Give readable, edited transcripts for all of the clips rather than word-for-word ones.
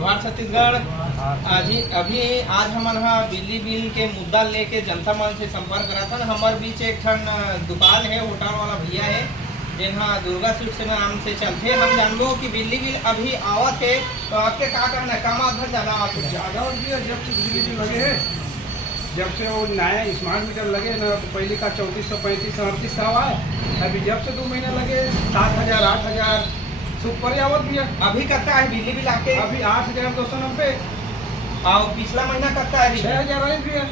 जोहार छत्तीसगढ़। अभी आज हमन बिजली बिल के मुद्दा लेके जनता मन से संपर्क करा था। हमारे बीच एक ठन दुकान है, होटल वाला भैया है जिनहा दुर्गा स्वीट से नाम से चलते। हम जानबो कि बिजली बिल अभी आवत है तो आपके का कहना है, कम आधा ज़्यादा आवत है? ज़्यादा हो गया जब से बिजली बिल लगे हैं, जब से वो नया स्मार्ट मीटर लगे ना, तो पहले का 3400 3500 3800 आए। अभी जब से 2 महीने लगे 7000 8000 सुपर आवत भी है। अभी कत्ता है बिजली बिल आपके? अभी 8290 और पिछला महीना कत्ता है? 6000 आए भी है।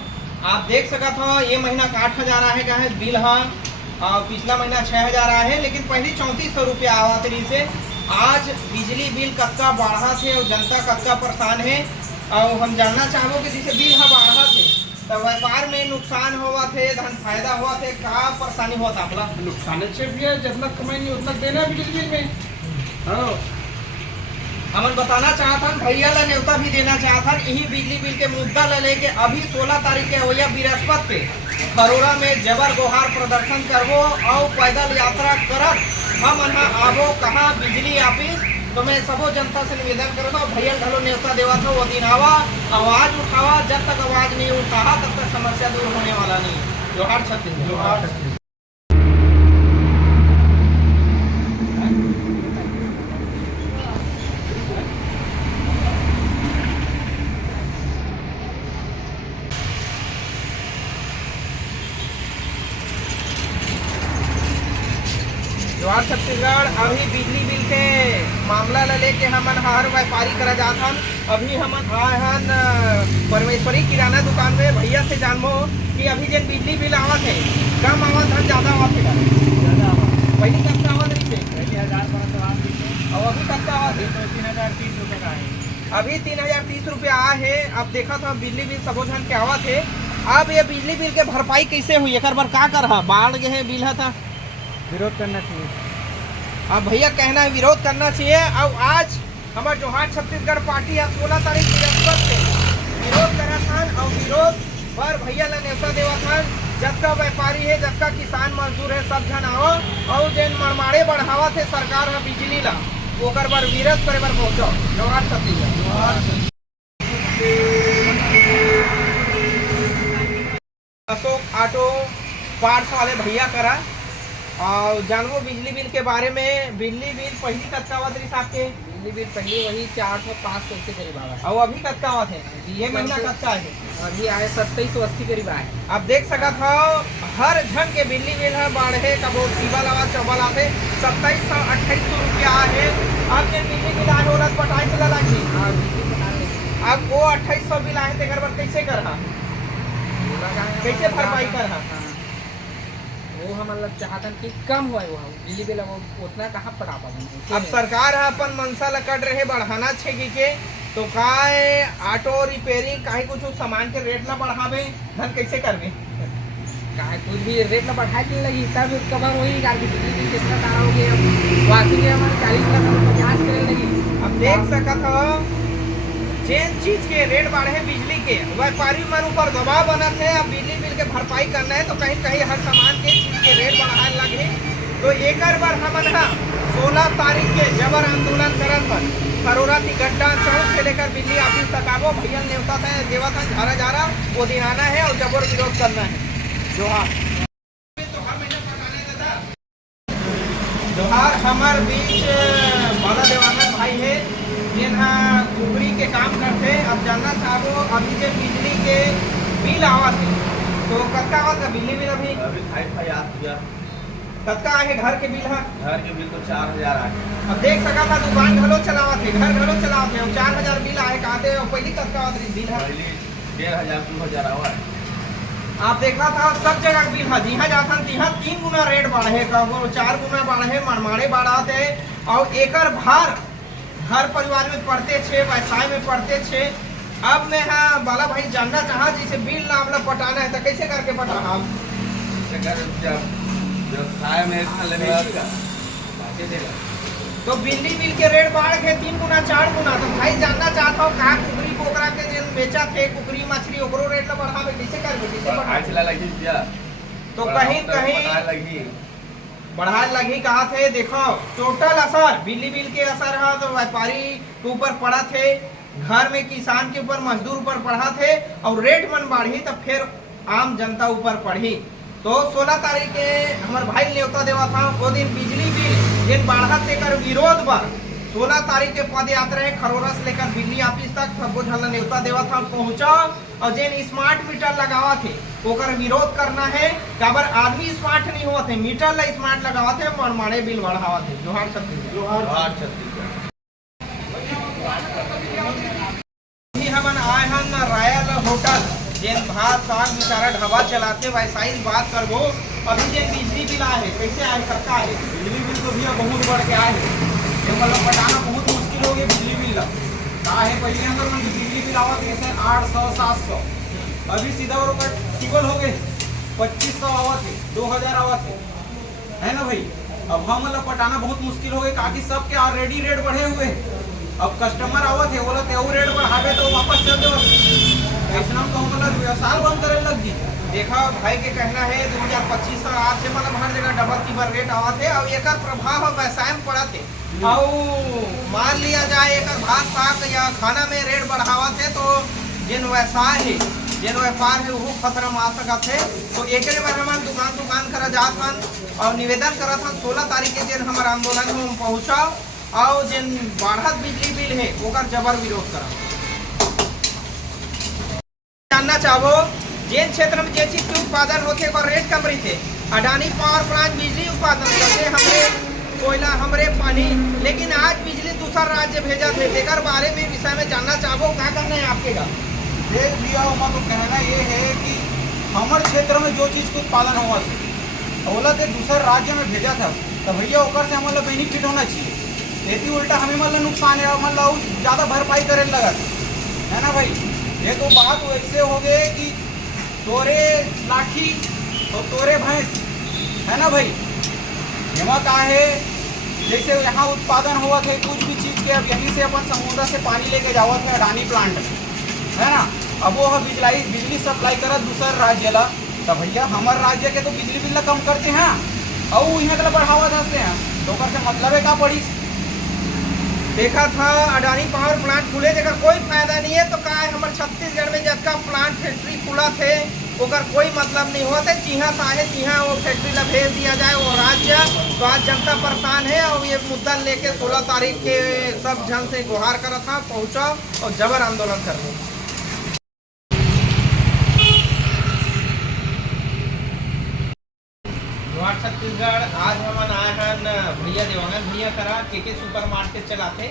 आप देख सकते हो ये महीना का 8000 आए का है बिल। हाँ, और पिछला महीना 6000 आया है, लेकिन पहले 3400 रुपया आवत रही से। आज बिजली बिल कत्ता बढ़ा थे और जनता कत्ता परेशान है। और हम जानना चाहबो कि जैसे बिल हाँ बढ़ा थे तो व्यापार में नुकसान हुआ थे, धन फायदा हुआ थे, का परेशानी हुआ था आपला? नुकसान से भी है, जितना कमाई नहीं उतना देना है बिजली बिल में। हाँ, हमन बताना चाहता भैया ला न्योता भी देना चाहता यही बिजली बिल के मुद्दा ला लेके अभी 16 तारीख के होया बृहस्पति पे खरोड़ा में जबर गोहार प्रदर्शन करबो और पैदल यात्रा करत हम आबो कहाँ बिजली ऑफिस। तो मैं सबो जनता से निवेदन करता हूँ, भैया घलो न्योता देवा था वो दिन आवा, आवाज उठावा। जब तक आवाज नहीं उठावा तब तक समस्या दूर होने वाला नहीं। जोहार छत्तीसगढ़। जोहार। जोहार छत्तीसगढ़। अभी बिजली बिल के मामला ला लेके हमन हर व्यापारी करा जात हन। अभी हमन आए हन परमेश्वरी किराना दुकान में। भैया से जानबो कि अभी जन बिजली बिल आवत है, कम आवत है ज़्यादा आवत है? पहले कब आवत रही से? 1000 और अभी कब आवत है? 3030 रुपये का है। अभी 3030 रुपया आया है। अब देखा था बिजली बिल सबो जन के आवत है। अब ये बिजली बिल के भरपाई कैसे हुई, एक बार का कर बाढ़ गए है बिल था? विरोध करना चाहिए। अब भैया कहना है विरोध करना चाहिए। और आज हमारे जोहार छत्तीसगढ़ पार्टी 16 तारीख बृहस्पति से विरोध करा था और विरोध पर भैया ला न्योता देवा था। जब का व्यापारी है, जब का किसान मजदूर है, सब जन आओ और जन मरमाड़े बढ़ावा थे सरकार है बिजली ला ओकर बर विरोध करे बर पहुंचो। जोहार छत्तीसगढ़। अशोक ऑटो पार्ट्स वाले भैया करा और जानबो बिजली बिल के बारे में। बिजली बिल पहली कत्ता आवत रही आपके? बिजली बिल पहले वही 400-500 के करीब आवा है। और अभी कत्ता आवत है? ये महीना कत्ता है? अभी आए 2780 करीब आए। आप देख सकत हो हर झन के बिजली बिल है बढ़े, कबो टीबल आवा चौबल आते 2700 2800 रुपया है। अब जन बिजली बिल आए होला पटाई चला लगी। अब वो 2800 बिल आए तेकर बर कैसे करहा, कैसे भरपाई करहा? वो हम मतलब चाहतन कि कम होए वो बिजली बिल उतना कहाँ पटा पाते। अब सरकार है अपन मनसा ला कट रहे बढ़ाना छे के तो काय ऑटो रिपेयरिंग काहे कुछ सामान के रेट ला बढ़ावे, धन कैसे करवे? काहे कुछ भी रेट ना बढ़ाए के लगी तब कवर वही गाड़ी बिजली बिल कितना तारा हो गया। वाशिंग में हमारे 40 का 50 करे लगी। अब देख सकत हो जिन चीज के रेट बढ़े बिजली के व्यापारी मन ऊपर दबाव बनत है। अब बिजली बिल के भरपाई करना है तो कहीं कहीं हर सामान के चीज के रेट बढ़ाने लगे। तो एक बार हमन 16 तारीख के जबर आंदोलन करत पर खरोरा गड्ढा चौक से लेकर बिजली ऑफिस तक आवो। भैया न्योता था देवा था झारा झारा वो दिन आना है और जबर विरोध करना है। जोहार। जोहार। हमार बीच बाला देवानंद भाई है जिन्हा कुकरी के काम करते। अब जानना चाहो अभी जो बिजली के बिल आवत है तो कत्ता आवत है बिजली बिल? अभी कत्ता है घर के बिल है? घर के बिल तो 4000 आए। अब देख सका था दुकान घलो चलावत है, घर घलो चलावत है और 4000 बिल आए कहते और पहली कत्ता आवत रही बिल है? पहले 1500 2000 आवा है। आप देखा था सब जगह बिल है, जिहा जाता तिहा 3 गुना रेट बढ़े, कबो 4 गुना बढ़े, मनमाड़े बढ़ाते और एकर भार हर परिवार में पड़ते छे, व्यवसाय में पड़ते छे। अब मैं हाँ बाला भाई जानना चाहा जैसे बिल ना अपना पटाना है तो कैसे करके पटाना? व्यवसाय में तो बिजली बिल के रेट बढ़ गए 3 गुना 4 गुना। तो भाई जानना चाहता हूँ कहा कुकरी कोकरा के जन बेचा थे कुकरी मछली ओकरो रेट ला बढ़ावे कैसे करबे, कैसे बढ़ावे? तो कहीं कहीं बढ़ाए लगी कहा थे। देखो टोटल असर बिजली बिल के असर है तो व्यापारी के ऊपर पड़ा थे, घर में किसान के ऊपर मजदूर ऊपर पढ़ा थे और रेट मन बढ़ी तो फिर आम जनता ऊपर पढ़ी। तो 16 तारीख के हमारे भाई न्योता देवा था वो दिन बिजली बिल जिन बढ़ा तेकर विरोध पर 16 तारीख के पद यात्रा है खरोरा से लेकर बिजली ऑफिस तक सबको झल न्योता देवा था पहुंचा और जिन स्मार्ट मीटर लगावा थे ओकर विरोध करना है। काबर आदमी स्मार्ट नहीं हुआ थे, मीटर ला स्मार्ट लगावा थे, मनमाने बिल बढ़ावा थे। जोहार छत्तीसगढ़। जोहार छत्तीसगढ़। हमन आए हन रॉयल होटल जिन भात साग बेचारा ढाबा चलाते वैसा ही बात करबो। अभी जिन बिजली बिल आए है कैसे आए करता है बिजली बिल तो भैया बहुत बढ़ के आए है, मतलब पटाना बहुत मुश्किल हो गया बिजली बिल का है। पहले हम लोग बिजली बिल आवा थे 800 700, अभी सीधा बरोबर टिकल हो गए 2500 आवा थे 2000 आवा थे, है ना भाई। अब हम मतलब पटाना बहुत मुश्किल हो गए काकि सबके ऑलरेडी रेट बढ़े हुए हैं। अब कस्टमर आवत है बोला तेऊ रेट बढ़ावे तो वापस चल दो ऐसा तो मतलब व्यवसाय बंद करे लग जी। देखा भाई के कहना है 2025 से आज से मतलब हर जगह डबल टिबल रेट आवत है और एक प्रभाव व्यवसाय में पड़ा थे। और मान लिया जाए एक भात साग या खाना में रेट बढ़ावत है तो जिन व्यवसाय है जिन व्यापार है वो खतरा में आ सकत है। तो एक बार हम दुकान करा जात हन और निवेदन करत हन 16 तारीख के जिन हमारे आंदोलन में पहुँचा और जिन बढ़त बिजली बिल है ओकर जबर विरोध करा। जानना चाहो जिन क्षेत्र में जे चीज के उत्पादन होते और रेट कम रही थे अडानी पावर प्लांट बिजली उत्पादन करते हमरे कोयला हमरे पानी, लेकिन आज बिजली दूसरा राज्य भेजा थे। तेकर बारे में विषय में जानना चाहो क्या कहना है आपके का? देख लिया हमारा तो कहना ये है कि हमारे क्षेत्र में जो चीज़ का उत्पादन हुआ था ओला तो दूसरे राज्य में भेजा था तो भैया ओकर से हमारा बेनिफिट होना चाहिए। यदि उल्टा हमें मतलब नुकसान है मतलब ज़्यादा भरपाई करे लगा है ना भाई। ये तो बात वैसे हो गए कि तोरे लाठी तो तोरे भैंस, है ना भाई। यहाँ का है जैसे यहाँ उत्पादन हुआ थे कुछ भी चीज़ के, अब यहीं से अपन समुद्र से पानी लेके जावा थे अडानी प्लांट, है ना। अब वो बिजली सप्लाई करा दूसरा राज्य ला तो भैया हमारे राज्य के तो बिजली बिल कम करते हैं और यहाँ के बढ़ावा देते हैं तो से मतलब है क्या पड़ी। देखा था अडानी पावर प्लांट खुले देकर कोई फायदा नहीं है तो का है हमारे छत्तीसगढ़ में जब का प्लांट फैक्ट्री खुला थे ओकर कोई मतलब नहीं हुआ था। जिहाँ चाहे तिहाँ वो फैक्ट्री ला भेज दिया जाए वो राज्य, तो आज जनता परेशान है और ये मुद्दा लेके 16 तारीख के सब जन से गुहार करा था पहुँचा और जबर आंदोलन करने। जोहार छत्तीसगढ़। आज हम आए हैं भैया देवानंद भैया करा के सुपर मार्केट चलाते।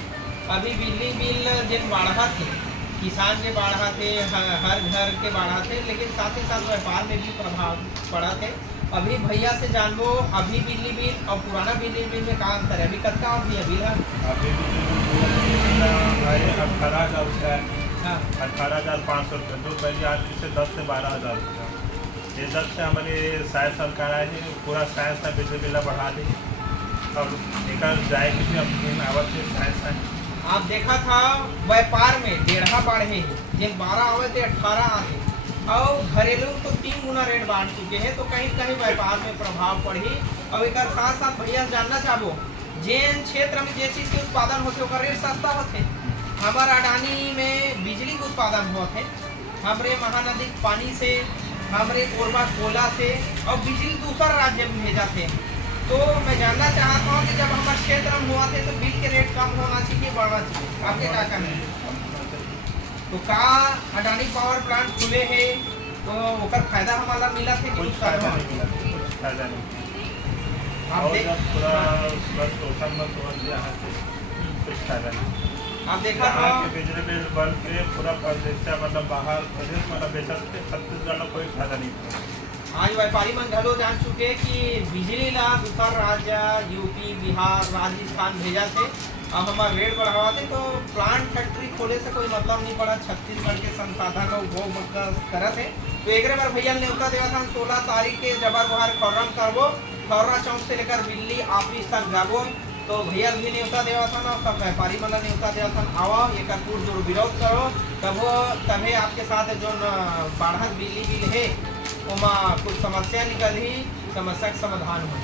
अभी बिजली बिल जिन बढ़ा थे किसान के बढ़ा थे हर घर के बढ़ा थे, लेकिन साथ ही साथ व्यापार में भी प्रभाव पड़ा थे। अभी भैया से जानबो अभी बिजली बिल और पुराना बिजली बिल में क्या अंतर है? अभी कत्ता और भैया बिल है अभी 18,000 रुपया है, 18,500 रुपये जो पहले आज से 10 से 12,000 रुपया। ये 10 से हमारे शायद सरकार आए थे पूरा साइंस का बिजली बिल बढ़ा दी और एक जाएगी भी अपनी आवत से साइंस। आप देखा था व्यापार में 1.5 बढ़े जिन 12 आवे थे 18 आते और घरेलू तो 3 गुना रेट बढ़ चुके हैं। तो कहीं कहीं व्यापार में प्रभाव पड़ी। और एक साथ साथ भैया जानना चाहो जिन क्षेत्र में जे चीज़ के उत्पादन होते ओकर रेट सस्ता होते। हमारे अडानी में बिजली के उत्पादन होते हमरे महानदी पानी से हमरे कोरबा कोला से और बिजली दूसरा राज्य में भेजा थे। तो मैं जानना चाहता हूँ कि जब हमारे क्षेत्र में हुआ थे तो बिल के रेट कम होना चाहिए बढ़ना चाहिए, आपके क्या कहना है? तो का अडानी पावर प्लांट खुले हैं तो ओकर फायदा हमारा मिला थे कि कुछ फायदा नहीं मिला, कुछ फायदा नहीं। आप देख पूरा बस टोटल में कुछ फायदा नहीं। आप देखा था यहाँ के बिजली बिल बढ़ के पूरा प्रदेश मतलब बाहर प्रदेश मतलब बेचत के छत्तीसगढ़ में कोई फायदा नहीं था। आज व्यापारी मन घलो जान चुके कि बिजली ला दूसरा राज्य यूपी बिहार राजस्थान भेजा थे अब हमारे रेट बढ़ावा थे। तो प्लांट फैक्ट्री खोले से कोई मतलब नहीं पड़ा, छत्तीसगढ़ के संसाधन का उपभोग करा थे। तो एक बार भैया ने न्योता देवा था 16 तारीख के जबर गुहार खर्रम करबो खौरा चौक से लेकर दिल्ली ऑफिस तक जाबो। तो भैया भी न्योता देवा था ना सब व्यापारी मन न्योता देवा था आओ एक जोर विरोध करो तभी आपके साथ जो बढ़त बिजली बिल है उमा कुछ समस्या निकल ही समस्या का समाधान हो।